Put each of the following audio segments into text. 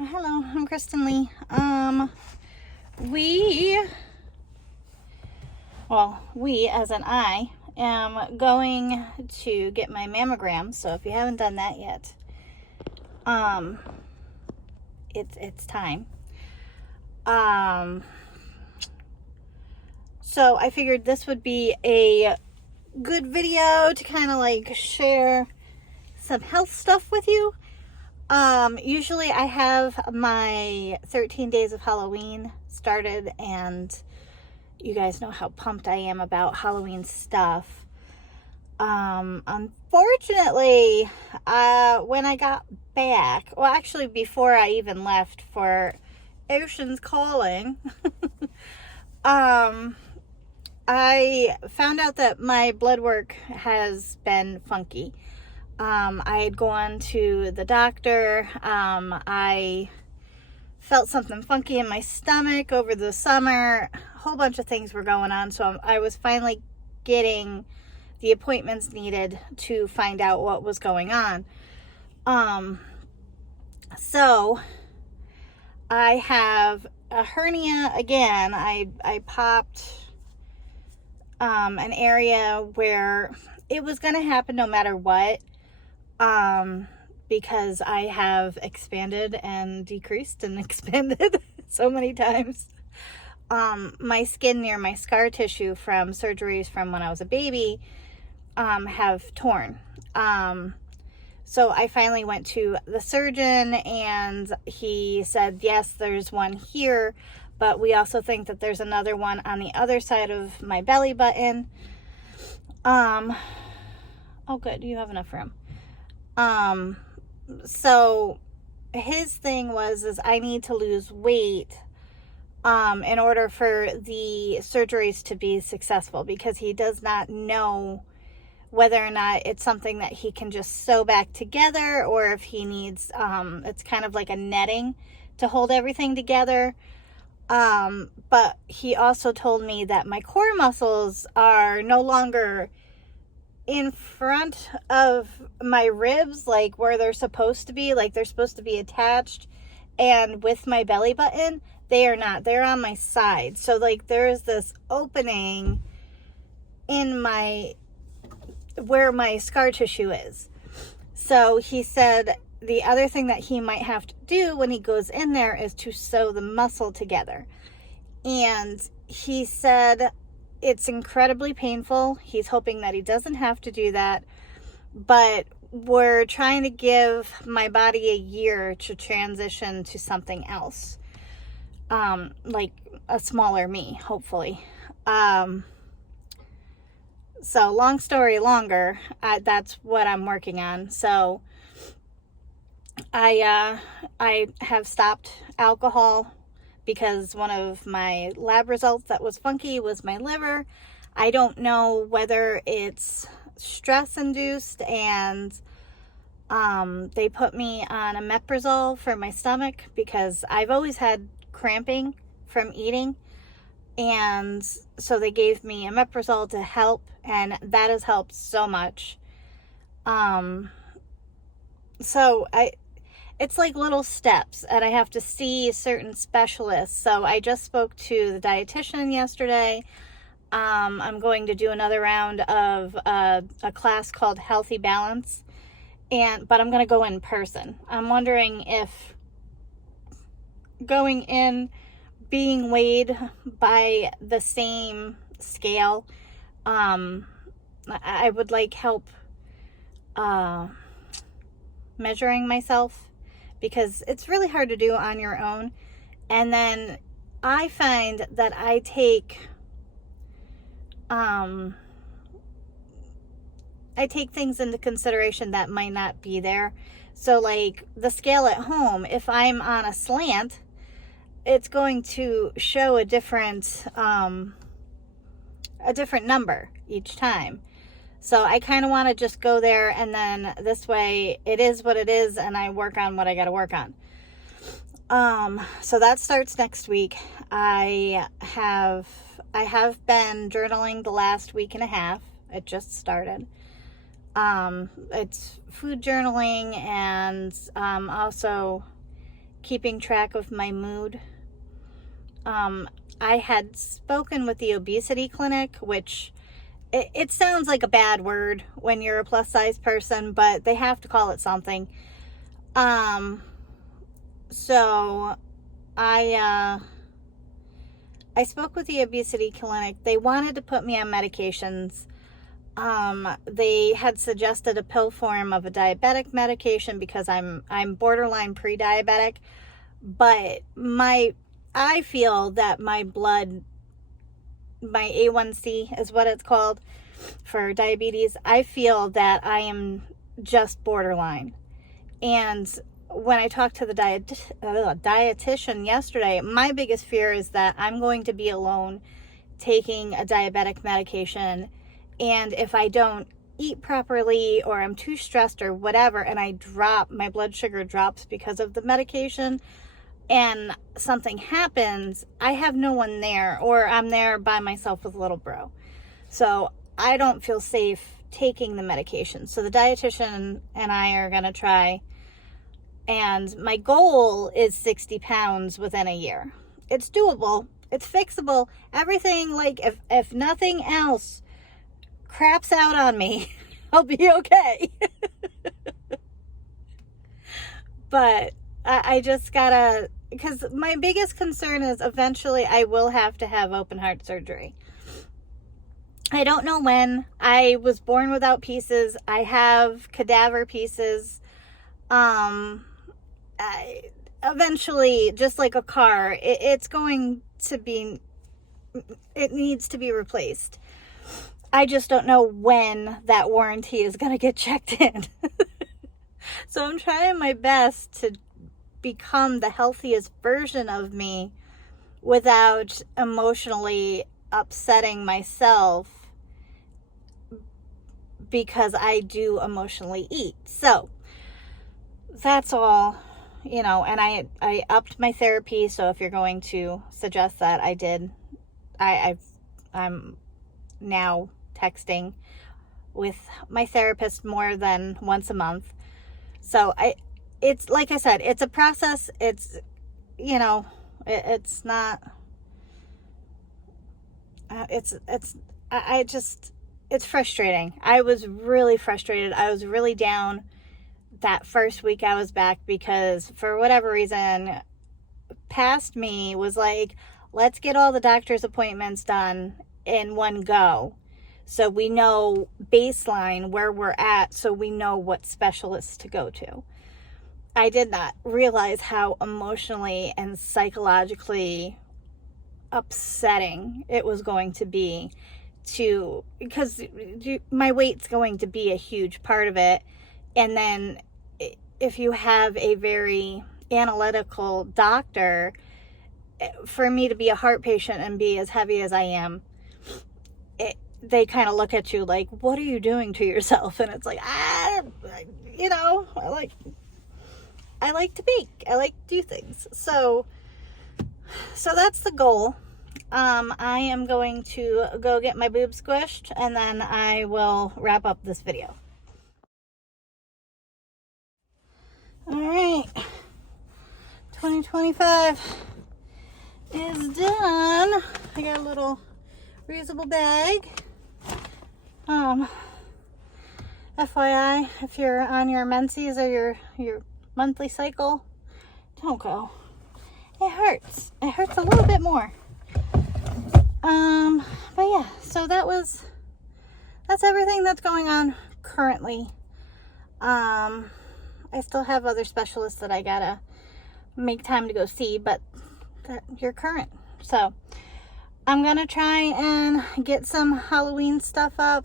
Hello, I'm Kristen Lee. We, we as in I, am going to get my mammogram. So if you haven't done that yet, um, it's time. Um, so I figured this would be a good video to kind of like share some health stuff with you. Usually I have my 13 days of Halloween started, and you guys know how pumped I am about Halloween stuff. Unfortunately, when I got back, well, actually before I even left for Ocean's Calling, I found out that my blood work has been funky. I had gone to the doctor. I felt something funky in my stomach over the summer. A whole bunch of things were going on. So I was finally getting the appointments needed to find out what was going on. So I have a hernia again. I popped an area where it was going to happen no matter what. Because I have expanded and decreased and expanded so many times. My skin near my scar tissue from surgeries from when I was a baby have torn. So I finally went to the surgeon, and he said, yes, there's one here, but we also think that there's another one on the other side of my belly button. Oh, good. You have enough room. So his thing is I need to lose weight, in order for the surgeries to be successful, because he does not know whether or not it's something that he can just sew back together, or if he needs, it's kind of like a netting to hold everything together. But he also told me that my core muscles are no longer in front of my ribs, like where they're supposed to be, like they're supposed to be attached, and with my belly button, they are not. They're on my side. So like there is this opening in where my scar tissue is. So he said the other thing that he might have to do when he goes in there is to sew the muscle together. And he said it's incredibly painful. He's hoping that he doesn't have to do that, but we're trying to give my body a year to transition to something else, like a smaller me, hopefully. So long story longer, that's what I'm working on. So I have stopped alcohol, because one of my lab results that was funky was my liver. I don't know whether it's stress induced, and they put me on omeprazole for my stomach, because I've always had cramping from eating, and so they gave me omeprazole to help, and that has helped so much. So it's like little steps, and I have to see certain specialists. So I just spoke to the dietitian yesterday. I'm going to do another round of a class called Healthy Balance, but I'm going to go in person. I'm wondering if going in, being weighed by the same scale, I would like help measuring myself, because it's really hard to do on your own. And then I find that I take things into consideration that might not be there. So like the scale at home, if I'm on a slant, it's going to show a different number each time. So I kind of want to just go there, and then this way it is what it is, and I work on what I got to work on. So that starts next week. I have been journaling the last week and a half. It just started. It's food journaling, and also keeping track of my mood. I had spoken with the obesity clinic, which it sounds like a bad word when you're a plus size person, but they have to call it something. So I spoke with the obesity clinic. They wanted to put me on medications. They had suggested a pill form of a diabetic medication because I'm borderline pre-diabetic, but I feel that my A1C is what it's called for diabetes. I feel that I am just borderline. And when I talked to the dietitian yesterday, my biggest fear is that I'm going to be alone taking a diabetic medication. And if I don't eat properly, or I'm too stressed or whatever, and my blood sugar drops because of the medication, and something happens, I have no one there, or I'm there by myself with little bro. So I don't feel safe taking the medication. So the dietitian and I are going to try, and my goal is 60 pounds within a year. It's doable. It's fixable. Everything, like if nothing else craps out on me, I'll be okay. But I just gotta, because my biggest concern is eventually I will have to have open heart surgery. I don't know when. I was born without pieces. I have cadaver pieces. Eventually, just like a car, it needs to be replaced. I just don't know when that warranty is going to get checked in. So I'm trying my best to become the healthiest version of me without emotionally upsetting myself, because I do emotionally eat. So that's all, and I upped my therapy. So if you're going to suggest that, I did. I'm now texting with my therapist more than once a month. So it's like I said, it's a process. It's, it's not, it's frustrating. I was really frustrated. I was really down that first week I was back, because for whatever reason, past me was like, let's get all the doctor's appointments done in one go, so we know baseline where we're at, so we know what specialists to go to. I did not realize how emotionally and psychologically upsetting it was going to be, because my weight's going to be a huge part of it. And then if you have a very analytical doctor, for me to be a heart patient and be as heavy as I am, they kind of look at you like, what are you doing to yourself? And it's like, I like to bake. I like to do things. So that's the goal. I am going to go get my boobs squished, and then I will wrap up this video. All right. 2025 is done. I got a little reusable bag. FYI, if you're on your menses or your monthly cycle, don't go. It hurts. It hurts a little bit more. But yeah, so that's everything that's going on currently. I still have other specialists that I gotta make time to go see, but you're current. So I'm gonna try and get some Halloween stuff up.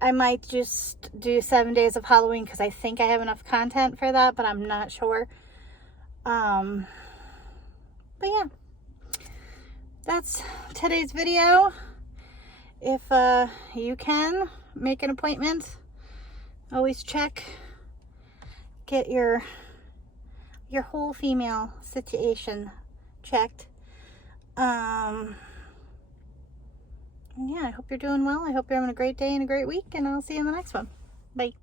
I might just do 7 days of Halloween, because I think I have enough content for that, but I'm not sure. But yeah, that's today's video. If you can make an appointment, always get your whole female situation checked. Yeah, I hope you're doing well. I hope you're having a great day and a great week, and I'll see you in the next one. Bye.